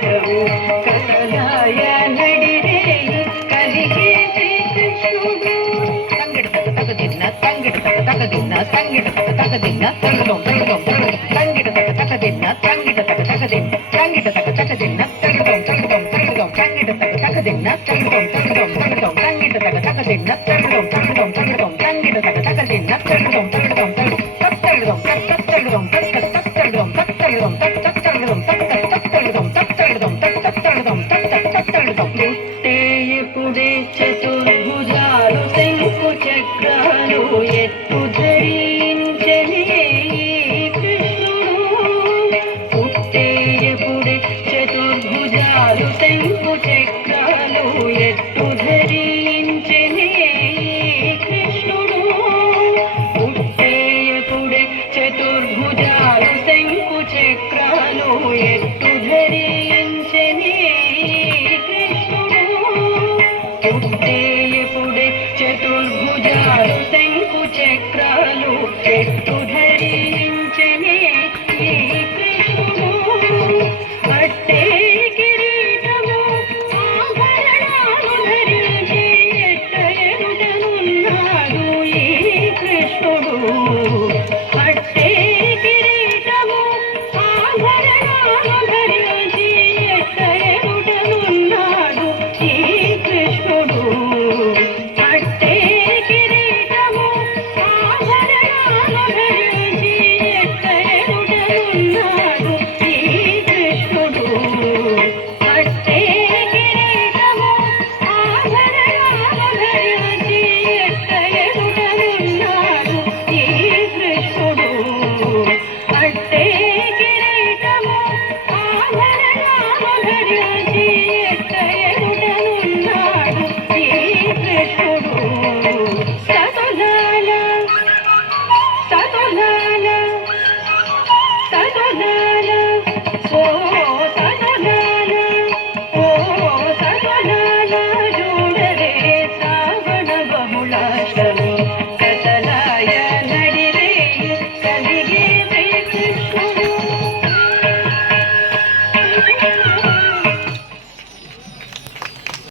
వర్షము కసలాయ నడిరే కలిగే శ్రీకృష్ణుడు తంగిట తగ దిన్న తంగిట తగ దిన్న తంగిట తగ దిన్న తగదం తగదం తంగిట తగ దిన్న తంగిట తగ దిన్న తంగిట తగ దిన్న తగదం తగదం తగదం తంగిట తగ దిన్న తగదం తగదం తగదం తంగిట తగ దిన్న తగదం తగదం తగదం తంగిట తగ దిన్న తగదం తగదం తగదం తగదం తగదం తగదం పుట్టేయపుడే చతుర్భుజాలు శంకు చక్రాలు ఎత్తు ధరించనే కృష్ణుడు పుట్టేయపుడే చతుర్భుజాలు శంకు చక్రాలు ఎత్తు ధరించనే కృష్ణుడు పుట్టేయపుడే చతుర్భుజాలు శంకు చక్రాలు ఎత్తు ధరించనే కృష్ణుడు పుట్టేయపుడే చతుర్భుజాలు శంకు చక్రాలు ఎత్తు ధరించనే కృష్ణుడు పట్టే కిరీటము ఆభరణాలు ధరించి ఎట్ట ఎరుటనున్నాడు ఈ కృష్ణుడు పట్టే కిరీటము ఆభరణాలు ధరించి ఎట్ట ఎరుటనున్నాడు ఈ కృష్ణుడు పట్టే కిరీటము ఆభరణాలు ధరించి ఎట్ట ఎరుటనున్నాడు ఈ కృష్ణుడు పట్టే కిరీటము ఆభరణాలు ధరించి ఎట్ట ఎరుటనున్నాడు ఈ కృష్ణుడు పట్టే కిరీటము ఆభరణాలు ధరించి ఎట్ట ఎరుటనున్నాడు ఈ కృష్ణుడు సతులాల సతులాల సతులాల ఓ